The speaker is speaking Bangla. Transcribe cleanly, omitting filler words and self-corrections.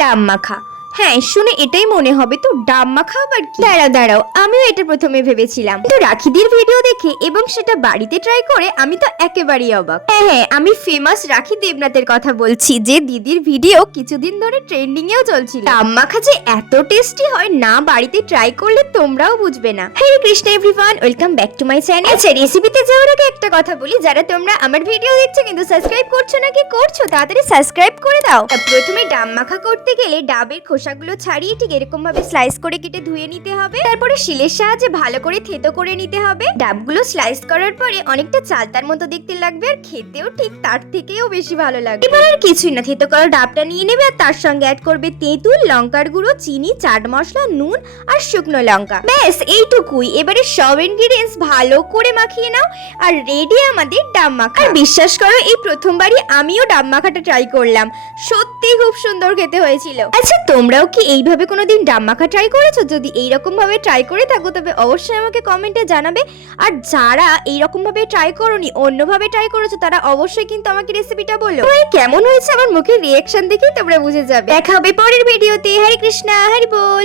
ডাব মাখা। হ্যাঁ, শুনে এটাই মনে হবে তো ডাব মাখা আবার কি? দাঁড়াও, আমিও এটা প্রথমে ভেবেছিলাম, কিন্তু রাখিদির ভিডিও দেখে এবং সেটা বাড়িতে ট্রাই করে আমি তো একেবারেই অবাক। হ্যাঁ, আমি ফেমাস রাখি দেবনাথের কথা বলছি, যে দিদির ভিডিও কিছুদিন ধরে ট্রেন্ডিং এও চলছিল। ডাব মাখা যে এত টেস্টি হয়, না বাড়িতে ট্রাই করলে তোমরাও বুঝবে না। Hare Krishna everyone, welcome back to my channel. আচ্ছা, রেসিপিতে যাওয়ার আগে একটা কথা বলি, যারা তোমরা আমার ভিডিও দেখছো কিন্তু সাবস্ক্রাইব করছো না, কি করছো? তাড়াতাড়ি সাবস্ক্রাইব করে দাও। প্রথমে ডাব মাখা করতে গেলে ডাবের খোসাগুলো ছাড়িয়ে ঠিক এরকম ভাবে স্লাইস করে কেটে ধুয়ে নিতে হবে। তারপরে শিলের সাহায্যে ভালো করে থেতো করে নিতে হবে। ডাবগুলো স্লাইস করার পরে অনেকটা চালতার মতো দেখতে লাগবে, আর খেতেও ঠিক তার থেকেও বেশি ভালো লাগবে। এবার আর কিছুই না, থেতো করা ডাবটা নিয়ে নেবে আর তার সঙ্গে অ্যাড করবে তেঁতুল, লঙ্কার গুঁড়ো, চিনি, চাট মশলা, নুন আর শুকনো লঙ্কা। ব্যাস এইটুকুই। এবারে সব ইনগ্রিডিয়েন্টস ভালো করে মাখিয়ে নাও আর রেডি আমাদের ডাব মাখা। আর বিশ্বাস করো, এই প্রথমবারই আমিও ডাব মাখাটা ট্রাই করলাম, সত্যি খুব সুন্দর খেতে হয়েছিল। আচ্ছা, তোমরাও কি এইভাবে কোনোদিন ডাব মাখা ট্রাই করেছো? যদি এইরকম ভাবে ট্রাই করে থাকো তবে অবশ্যই আমাকে কমেন্টে জানাবে। আর যারা এইরকম ভাবে ট্রাই করোনি, অন্যভাবে ট্রাই করেছো, তারা অবশ্যই কিন্তু আমাকে রেসিপিটা বলো। কেমন হয়েছে আমার মুখের রিয়াকশন দেখেই তোমরা বুঝে যাবে। দেখা হবে পরের ভিডিওতে। হরে কৃষ্ণা, হরি বল।